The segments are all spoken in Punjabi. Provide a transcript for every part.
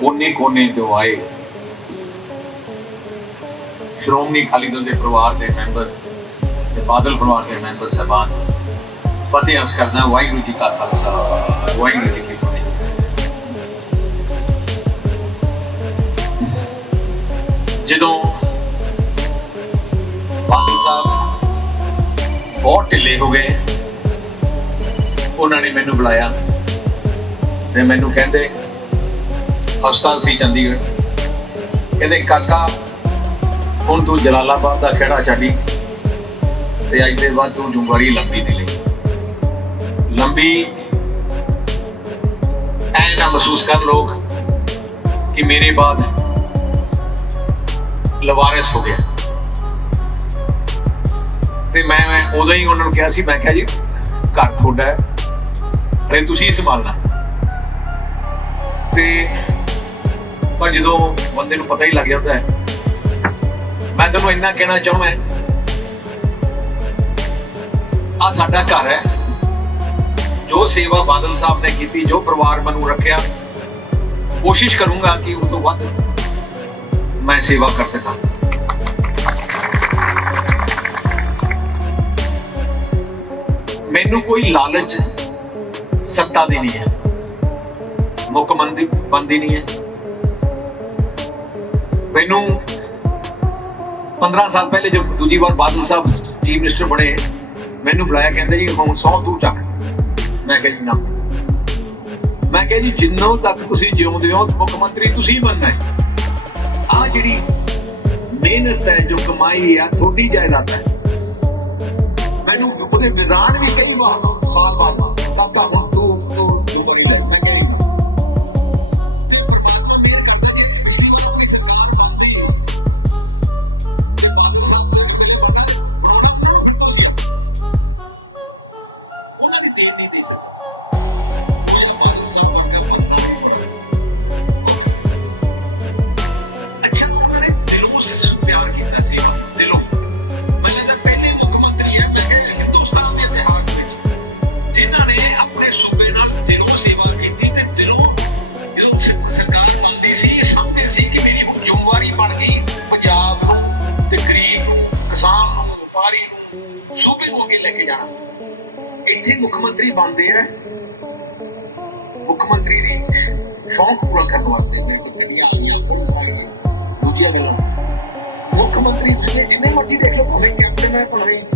ਕੋਨੇ ਕੋਨੇ ਤੋਂ ਆਏ। ਸ਼੍ਰੋਮਣੀ ਅਕਾਲੀ ਦਲ ਦੇ ਪਰਿਵਾਰ ਦੇ ਮੈਂਬਰ ਤੇ ਬਾਦਲ ਪਰਿਵਾਰ ਦੇ ਮੈਂਬਰ ਸਹਿਬਾਨ ਫਤਿਹ ਅਸ ਕਰਦਾ ਵਾਹਿਗੁਰੂ ਜੀ ਕਾ ਖਾਲਸਾ, ਵਾਹਿਗੁਰੂ ਜੀ ਕੀ ਫਤਿਹ। ਜਦੋਂ ਬਾਦਲ ਸਾਹਿਬ ਬਹੁਤ ਢਿੱਲੇ ਹੋ ਗਏ, ਉਹਨਾਂ ਨੇ ਮੈਨੂੰ ਬੁਲਾਇਆ ਤੇ ਮੈਨੂੰ ਕਹਿੰਦੇ ਹਸਪਤਾਲ ਸੀ ਚੰਡੀਗੜ੍ਹ। ਕਹਿੰਦੇ, ਕਾਕਾ, ਹੁਣ ਤੂੰ ਜਲਾਲਾਬਾਦ ਦਾ ਖੇੜਾ ਛੱਡੀ ਤੇ ਅੱਜ ਦੇ ਬਾਅਦ ਤੂੰ ਜੁੰਗਾਰੀ ਲੰਬੀ ਨਹੀਂ ਲਈ। ਲੰਬੀ ਐ ਨਾ ਮਹਿਸੂਸ ਕਰ ਲੋਕ ਕਿ ਮੇਰੇ ਬਾਅਦ ਲਵਾਰਿਸ ਹੋ ਗਿਆ। ਤੇ ਮੈਂ ਉਦੋਂ ਹੀ ਉਹਨਾਂ ਨੂੰ ਕਿਹਾ ਸੀ, ਮੈਂ ਕਿਹਾ ਜੀ, ਘਰ ਤੁਹਾਡਾ ਹੈ ਤੇ ਤੁਸੀਂ ਸੰਭਾਲਣਾ। ਤੇ ਪਰ ਜਦੋਂ ਬੰਦੇ ਨੂੰ ਪਤਾ ਹੀ ਲੱਗ ਜਾਂਦਾ ਹੈ, ਮੈਂ ਤੁਹਾਨੂੰ ਇੰਨਾ ਕਹਿਣਾ ਚਾਹੁੰਦਾ ਆ ਸਾਡਾ ਘਰ ਹੈ। ਜੋ ਸੇਵਾ ਬਾਦਲ ਸਾਹਿਬ ਨੇ ਕੀਤੀ, ਜੋ ਪਰਿਵਾਰ ਮੈਨੂੰ ਰੱਖਿਆ, ਕੋਸ਼ਿਸ਼ ਕਰੂੰਗਾ ਕਿ ਉਸ ਤੋਂ ਵੱਧ ਮੈਂ ਸੇਵਾ ਕਰ ਸਕਾਂ। ਮੈਨੂੰ ਕੋਈ ਲਾਲਚ, ਸੱਤਾ ਦੀ ਨਹੀਂ ਹੈ। ਮੁੱਖ ਮੰਦੀ ਬੰਦੀ ਨਹੀਂ ਹੈ। ਮੈਨੂੰ 15 ਸਾਲ ਪਹਿਲੇ ਜਦ ਦੂਜੀ ਵਾਰ ਬਾਦਲ ਸਾਹਿਬ ਚੀਫ ਮਿਨਿਸਟਰ ਬਣੇ, ਮੈਨੂੰ ਬੁਲਾਇਆ ਕਹਿੰਦੇ ਜੀ, ਹੁਣ ਸੌ ਤੂੰ ਚੱਕ। ਮੈਂ ਕਿਹਾ ਜੀ, ਨਾ। ਮੈਂ ਕਿਹਾ ਜੀ, ਜਿੰਨੋਂ ਤੱਕ ਤੁਸੀਂ ਜਿਉਂਦੇ ਹੋ, ਮੁੱਖ ਮੰਤਰੀ ਤੁਸੀਂ ਬਣਨਾ ਹੈ। ਆ ਜਿਹੜੀ ਮਿਹਨਤ ਹੈ, ਜੋ ਕਮਾਈ ਹੈ ਥੋੜੀ ਜਾਇਦਾਦ ਹੈ। ਮੈਨੂੰ ਉਹਦੇ ਵਿਧਾਨ ਵੀ ਕਈ ਵਾਰ ਸਾਲ ਬਾਅਦ ਤਾਤਾ ਹੁਣ ਨੂੰ ਇੱਥੇ ਮੁੱਖ ਮੰਤਰੀ ਬਣਦੇ ਆ। ਮੁੱਖ ਮੰਤਰੀ ਦੀ ਸ਼ੌਂਕ ਪੂਰਾ ਕਰਨ ਵਾਸਤੇ ਮੇਰੇ ਕੋਲ ਗੱਡੀਆਂ ਆਈਆਂ ਪੁਲਿਸ ਆਈ ਦੂਜੀਆਂ ਗੱਲਾਂ। ਮੁੱਖ ਮੰਤਰੀ ਜਿੰਨੇ ਜਿੰਨੇ ਮਰਜ਼ੀ ਦੇਖ ਲਓ, ਭਾਵੇਂ ਕੈਪਟਨ ਹੈ, ਭਾਵੇਂ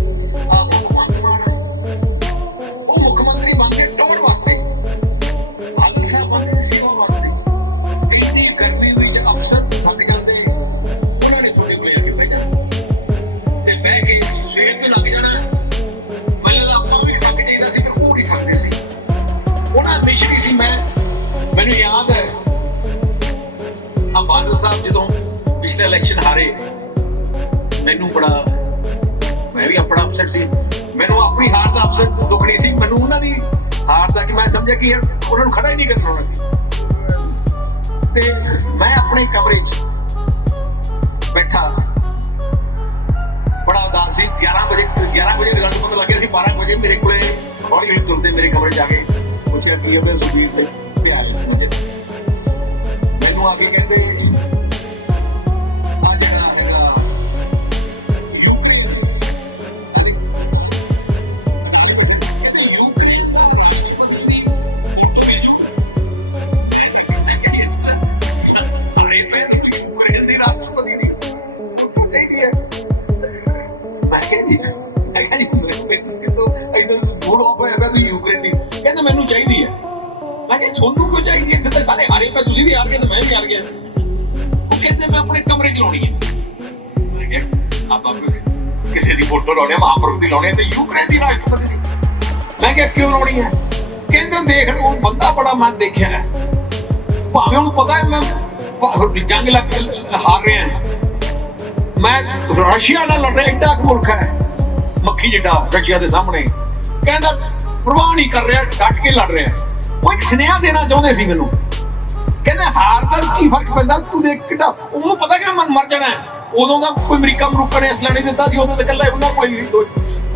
ਵੀ ਸੀ ਮੈਨੂੰ ਆਪਣੀ ਹਾਰ ਦਾ ਅਫਸਰ ਦੁੱਖ ਨਹੀਂ ਸੀ। ਮੈਨੂੰ ਉਹਨਾਂ ਦੀ ਹਾਰ ਦਾ ਕਿ ਮੈਂ ਸਮਝਿਆ ਕਿ ਉਹਨਾਂ ਨੂੰ ਖੜਾ ਹੀ ਨਹੀਂ ਕਰਨਾ ਉਹਨਾਂ ਸੀ ਤੇ ਮੈਂ ਆਪਣੇ ਕਮਰੇ 'ਚ ਬੈਠਾ। ਬੜਾ ਉਦਾਸ ਸੀ। 11 ਵਜੇ 11 ਵਜੇ ਦਿਨਾਂ ਨੂੰ ਪਤਾ ਲੱਗਿਆ ਸੀ। 12 ਵਜੇ ਮੇਰੇ ਕੋਲੇ ਹੌਲੀ ਹੌਲੀ ਤੁਰਦੇ ਮੇਰੇ ਕਮਰੇ ਚ ਆ ਕੇ। ਪੁੱਛਿਆ ਕੀ ਉਹਦੇ ਸੁਜੀਤ ਤੇ ਮੈਨੂੰ ਆ ਕੇ ਕਹਿੰਦੇ ਸਾਰੇ ਹਾਰੇ ਪਏ, ਤੁਸੀਂ ਵੀ ਹਾਰ ਗਏ ਤੇ ਮੈਂ ਵੀ ਹਾਰ ਗਿਆ। ਉਹ ਕਹਿੰਦੇ, ਮੈਂ ਆਪਣੇ ਕਮਰੇ 'ਚ ਲਾਉਣੀ ਹੈ। ਮੈਂ ਕਿਹਾ, ਆਪਾਂ ਕਿਸੇ ਦੀ ਫੋਟੋ ਲਾਉਣੀ ਹੈ ਮਹਾਂਪੁਰਖ ਦੀ ਲਾਉਣੀ ਹੈ ਤੇ ਯੂਕਰੇਨ ਦੀ ਰਾਸ਼ਟਰਪਤੀ ਦੀ। ਮੈਂ ਕਿਹਾ, ਕਿਉਂ ਲਾਉਣੀ ਹੈ? ਕਹਿੰਦੇ, ਦੇਖ ਉਹ ਬੰਦਾ ਬੜਾ ਮੈਂ ਦੇਖਿਆ ਹੈ। ਭਾਵੇਂ ਉਹਨੂੰ ਪਤਾ ਹੈ, ਮੈਂ ਜੰਗ ਲੱਗ ਹਾਰ ਰਿਹਾ ਮੈਂ ਰਸ਼ੀਆ ਨਾਲ ਲੜ ਰਿਹਾ, ਐਡਾ ਕੁ ਮੁਲਕ ਹੈ। ਮੱਖੀ ਜਿੱਡਾ ਰਸ਼ੀਆ ਦੇ ਸਾਹਮਣੇ। ਕਹਿੰਦਾ, ਪ੍ਰਵਾਹ ਨਹੀਂ ਕਰ ਰਿਹਾ, ਡਟ ਕੇ ਲੜ ਰਿਹਾ ਉਹ ਇੱਕ ਸੁਨੇਹਾ ਦੇਣਾ ਚਾਹੁੰਦੇ ਸੀ ਮੈਨੂੰ। ਕਹਿੰਦੇ ਹਾਰ ਦਾ ਕੀ ਫ਼ਰਕ ਪੈਂਦਾ? ਤੂੰ ਦੇਖ ਕਿੱਡਾ ਉਹਨੂੰ ਪਤਾ ਕਿ ਮੈਂ ਮਰ ਜਾਣਾ ਉਦੋਂ ਦਾ ਕੋਈ ਅਮਰੀਕਾ ਅਮਰੀਕਾ ਨੇ ਅਸਲਾ ਨਹੀਂ ਦਿੱਤਾ ਸੀ, ਉਦੋਂ ਤਾਂ ਇਕੱਲਾ ਉਹਨਾਂ ਕੋਲ ਹੀ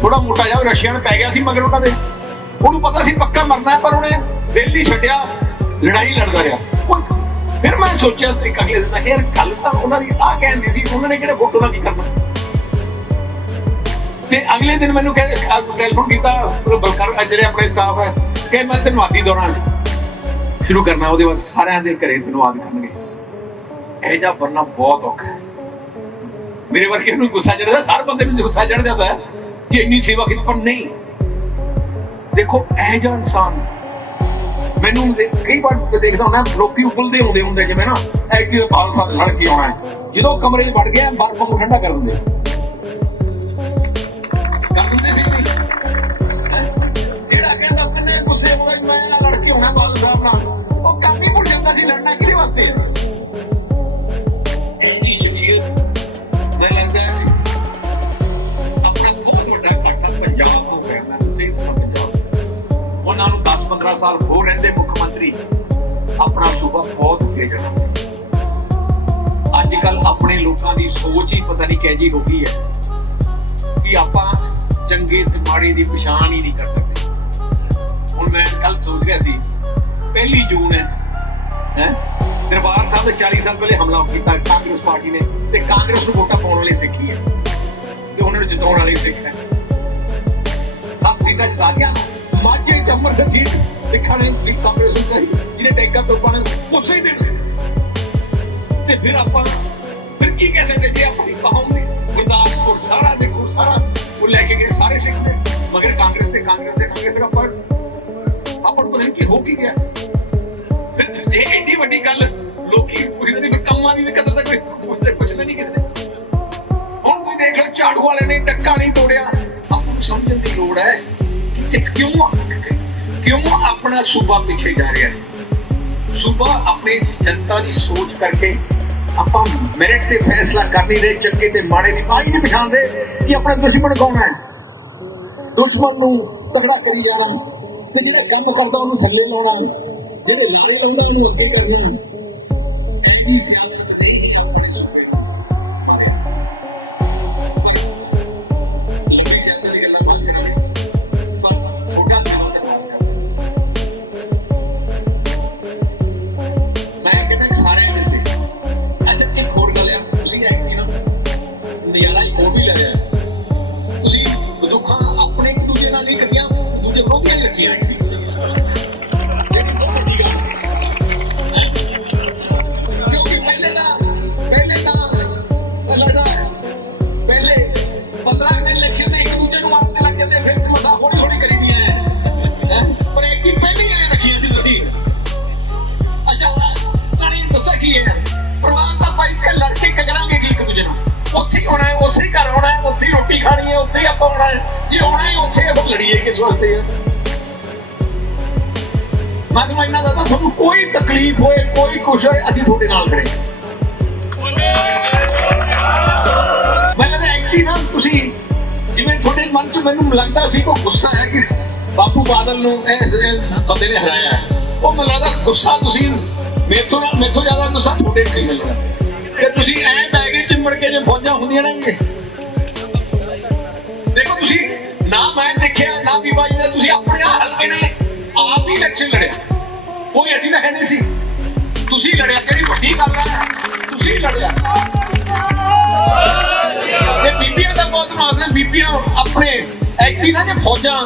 ਥੋੜਾ ਮੋਟਾ ਜਿਹਾ ਰਸ਼ੀਆ ਨੂੰ ਪੈ ਗਿਆ ਸੀ ਮਗਰ ਉਹਨਾਂ ਦੇ। ਉਹਨੂੰ ਪਤਾ ਸੀ ਪੱਕਾ ਮਰਨਾ ਪਰ ਉਹਨੇ ਦਿਲ ਨਹੀਂ ਛੱਡਿਆ, ਲੜਾਈ ਲੜਦਾ ਰਿਹਾ। ਫਿਰ ਮੈਂ ਸੋਚਿਆ ਇੱਕ ਅਗਲੇ ਦਿਨ ਮੈਂ ਯਾਰ ਗੱਲ ਤਾਂ ਉਹਨਾਂ ਦੀ ਆ ਕਹਿੰਦੀ ਸੀ, ਉਹਨਾਂ ਨੇ ਕਿਹੜੇ ਫੋਟੋ ਨਾਲ ਕੀ ਕਰਨਾ ਤੇ ਅਗਲੇ ਦਿਨ ਮੈਨੂੰ ਕਹਿੰਦੇ ਟੈਲੀਫੋਨ ਕੀਤਾ ਉਹ ਜਿਹੜੇ ਆਪਣੇ ਸਟਾਫ ਹੈ, ਕਿ ਮੈਂ ਤੈਨੂੰ ਆਦੀ ਦੌਰਾਨ ਸ਼ੁਰੂ ਕਰਨਾ, ਉਹਦੇ ਬਾਅਦ ਸਾਰਿਆਂ ਦੇ ਘਰੇ ਧੰਨਵਾਦ ਕਰਨਗੇ। ਇਹ ਜਿਹਾ ਬਣਨਾ ਬਹੁਤ ਔਖਾ ਹੈ। ਮੇਰੇ ਵਰਗੇ ਨੂੰ ਗੁੱਸਾ ਚੜਦਾ ਹਰ ਬੰਦੇ ਨੂੰ ਗੁੱਸਾ ਚੜ ਜਾਂਦਾ ਹੈ ਕਿ ਇੰਨੀ ਸੇਵਾ ਕੀਤੀ ਪਰ ਨਹੀਂ। ਦੇਖੋ, ਇਹ ਜਿਹਾ ਇਨਸਾਨ, ਮੈਨੂੰ ਕਈ ਵਾਰ ਦੇਖਦਾ ਹੁੰਦਾ, ਲੋਕੀ ਉਬਲਦੇ ਹੁੰਦੇ ਹੁੰਦੇ ਜਿਵੇਂ ਨਾ, ਇਹ ਕਿ ਬਾਲ ਸਾਹਿਬ ਲੜ ਕੇ ਆਉਣਾ ਹੈ। ਜਦੋਂ ਕਮਰੇ 'ਚ ਵੜ ਗਿਆ, ਬਰਫ ਨੂੰ ਠੰਡਾ ਕਰ ਦਿੰਦੇ ਕਰ ਦਿੰਦੇ ਸੀ ਜਿਹੜਾ ਕਹਿੰਦਾ ਆਪਣੇ ਗੁੱਸੇ ਹੀ ਲੜਨਾ ਕਿਹਦੇ ਵਾਸਤੇ? ਹੈ ਸ਼ਖਸੀਅਤ ਦੇ ਲੈਂਦਾ ਹੈ ਆਪਣੇ ਬਹੁਤ ਵੱਡਾ ਘਾਟਾ ਪੰਜਾਬ ਤੋਂ ਹੋਇਆ ਤੁਸੀਂ ਪੰਜਾਬ ਉਹਨਾਂ ਨੂੰ 10-15 ਸਾਲ ਹੋਰ ਰਹਿੰਦੇ ਮੁੱਖ ਮੰਤਰੀ ਆਪਣਾ ਸੂਬਾ ਬਹੁਤ ਅੱਗੇ ਜਾਣਾ ਸੀ। ਅੱਜ ਕੱਲ ਆਪਣੇ ਲੋਕਾਂ ਦੀ ਸੋਚ ਹੀ ਪਤਾ ਨਹੀਂ ਕਿਹੋ ਜਿਹੀ ਹੋ ਗਈ ਹੈ ਕਿ ਆਪਾਂ ਚੰਗੇ ਤੇ ਮਾੜੇ ਦੀ ਪਛਾਣ ਹੀ ਨਹੀਂ ਕਰ ਸਕਦੇ। ਹੁਣ ਮੈਂ ਕੱਲ ਸੋਚ ਰਿਹਾ ਸੀ, ਪਹਿਲੀ ਜੂਨ ਹੈ ਹੈ? ਦਰਬਾਰ ਸਾਹਿਬ ਦੇ 40 ਸਾਲ ਪਹਿਲੇ ਹਮਲਾ ਕੀਤਾ, ਕਾਂਗਰਸ ਪਾਰਟੀ ਨੇ, ਤੇ ਕਾਂਗਰਸ ਨੂੰ ਵੋਟਾਂ ਪਾਉਣ ਵਾਲੇ ਸਿੱਖੀ ਹੈ। ਤੇ ਉਹਨਾਂ ਨੂੰ ਜਿਤਾਉਣ ਵਾਲੇ ਸਿੱਖ ਹੈ। ਸਭ ਸੀਟਾਂ ਜਿਤਾ ਗਿਆ ਮਾਝੇ ਚ ਅੰਮ੍ਰਿਤਸਰ ਸੀਟ ਸਿੱਖਾਂ ਨੇ ਵੀ ਕਾਂਗਰਸ ਨੂੰ ਕਹੀ ਜਿਹਨੇ ਟੈਂਕਾ ਤੋਂ ਉਸੇ ਦਿਨ ਤੇ ਫਿਰ ਆਪਾਂ, ਫਿਰ ਕੀ ਕਹਿ ਸਕਦੇ ਜੇ ਆਪਣੀ ਕੌਮ ਨੇ ਗੁਰਦਾਸਪੁਰ ਸਾਰਾ ਦੇਖੋ ਸਾਰਾ ਉਹ ਲੈ ਕੇ ਗਏ ਸਾਰੇ ਸਿੱਖ ਨੇ। ਮਗਰ ਕਾਂਗਰਸ ਤੇ ਕਾਂਗਰਸ ਦੇ ਕਾਂਗਰਸ ਦਾ ਪਰ ਆਪਾਂ ਪਤਾ ਨਹੀਂ ਕੀ ਹੋ ਕੀ ਗਿਆ। ਜੇ ਐਡੀ ਵੱਡੀ ਗੱਲ ਲੋਕੀ ਪੂਰੀ ਦੀ ਕੰਮਾਂ ਦੀ ਕਦਰ ਤਾਂ ਪੁੱਛਦੇ ਪੁੱਛਦੇ ਨਹੀਂ ਕਿਸੇ ਨੇ ਹੁਣ ਕੋਈ ਦੇਖ ਲਓ, ਝਾੜੂ ਵਾਲੇ ਨੇ ਡੱਕਾ ਨਹੀਂ ਤੋੜਿਆ। ਆਪਾਂ ਨੂੰ ਸਮਝਣ ਦੀ ਲੋੜ ਹੈ ਕਿ ਕਿਉਂ ਕਿਉਂ ਆਪਣਾ ਸੂਬਾ ਪਿੱਛੇ ਜਾ ਰਿਹਾ ਹੈ? ਸੂਬਾ ਆਪਣੀ ਜਨਤਾ ਦੀ ਸੋਚ ਕਰਕੇ ਆਪਾਂ ਮੈਰਿਟ ਤੇ ਫੈਸਲਾ ਕਰ ਨਹੀਂ ਰਹੇ, ਚੰਗੇ ਤੇ ਮਾੜੇ ਦੀ ਆਈ ਨਹੀਂ ਪਛਾਣਦੇ ਕਿ ਆਪਣਾ ਦੁਸ਼ਮਣ ਕੌਣ ਹੈ? ਦੁਸ਼ਮਣ ਨੂੰ ਤਗੜਾ ਕਰੀ ਜਾਣਾ ਤੇ ਜਿਹੜਾ ਕੰਮ ਕਰਦਾ ਉਹਨੂੰ ਥੱਲੇ ਲਾਉਣਾ। ਜਿਹੜੇ ਲਾਰੇ ਲਾਉਂਦਾ ਉਹਨੂੰ ਅੱਗੇ ਕਰਨਾ। ਇਹ ਵੀ ਸਿਆਸਤ ਦੇ ਰੋਟੀ ਖਾਣੀ ਹੈ, ਉੱਥੇ ਹੀ ਆਪਾਂ ਹੋਣਾ ਹੈ। ਜੇ ਆਉਣਾ ਹੀ ਉੱਥੇ ਹੈ ਲੜੀਏ ਕਿਸ ਵਾਸਤੇ ਹੈ ਮੈਂ ਤੁਹਾਨੂੰ ਇੰਨਾ ਦੱਸਦਾ ਤੁਹਾਨੂੰ ਕੋਈ ਤਕਲੀਫ ਹੋਏ, ਕੋਈ ਕੁਛ ਹੋਏ, ਅਸੀਂ ਤੁਹਾਡੇ ਨਾਲ ਖੜੇ ਮੈਂ ਲੱਗਦਾ ਐਕਟੀ ਨਾ, ਤੁਸੀਂ ਜਿਵੇਂ ਤੁਹਾਡੇ ਮਨ 'ਚ ਮੈਨੂੰ ਲੱਗਦਾ ਸੀ ਕੋਈ ਗੁੱਸਾ ਹੈ ਕਿ ਬਾਪੂ ਬਾਦਲ ਨੂੰ ਇਸ ਬੰਦੇ ਨੇ ਹਰਾਇਆ ਹੈ। ਉਹ ਮੈਨੂੰ ਲੱਗਦਾ ਗੁੱਸਾ ਤੁਸੀਂ ਮੇਥੋਂ ਨਾਲ ਮੇਥੋਂ ਜ਼ਿਆਦਾ ਗੁੱਸਾ ਤੁਹਾਡੇ 'ਚ ਸੀ ਮੈਨੂੰ ਕਿ ਤੁਸੀਂ ਐ ਬੈ ਕੇ ਚਿੰਬੜ ਕੇ ਜੇ ਫੌਜਾਂ ਹੁੰਦੀਆਂ ਨੇ ਤੁਸੀਂ, ਨਾ ਮੈਂ ਦੇਖਿਆ, ਨਾ ਵੀ ਬਾਈ ਨੇ ਤੁਸੀਂ ਆਪਣੇ ਆਹ ਹਲਕੇ ਨੇ ਆਪ ਹੀ ਇਲੈਕਸ਼ਨ ਲੜਿਆ। ਕੋਈ ਅਸੀਂ ਤਾਂ ਹੈ ਸੀ। ਤੁਸੀਂ ਲੜਿਆ ਕਿਹੜੀ ਵੱਡੀ ਗੱਲ ਹੈ, ਤੁਸੀਂ ਲੜਿਆ। ਤੇ ਬੀਬੀਆਂ ਦਾ ਬਹੁਤ ਮਾਰਨਾ ਬੀਬੀਆਂ ਆਪਣੇ ਐਕਟੀ ਨਾ ਜੇ ਫੌਜਾਂ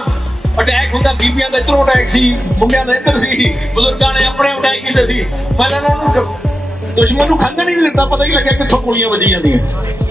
ਅਟੈਕ ਹੁੰਦਾ, ਬੀਬੀਆਂ ਦਾ ਇਧਰੋਂ ਅਟੈਕ ਸੀ, ਮੁੰਡਿਆਂ ਦਾ ਇੱਧਰ ਸੀ, ਬਜ਼ੁਰਗਾਂ ਨੇ ਆਪਣੇ ਅਟੈਕ ਕੀਤੇ ਸੀ। ਮੈਂ ਉਹਨਾਂ ਨੂੰ ਦੁਸ਼ਮਣ ਨੂੰ ਖੰਗ ਨਹੀਂ ਦਿੱਤਾ, ਪਤਾ ਹੀ ਲੱਗਿਆ ਕਿੱਥੋਂ ਗੋਲੀਆਂ ਵੱਜੀ ਜਾਂਦੀਆਂ।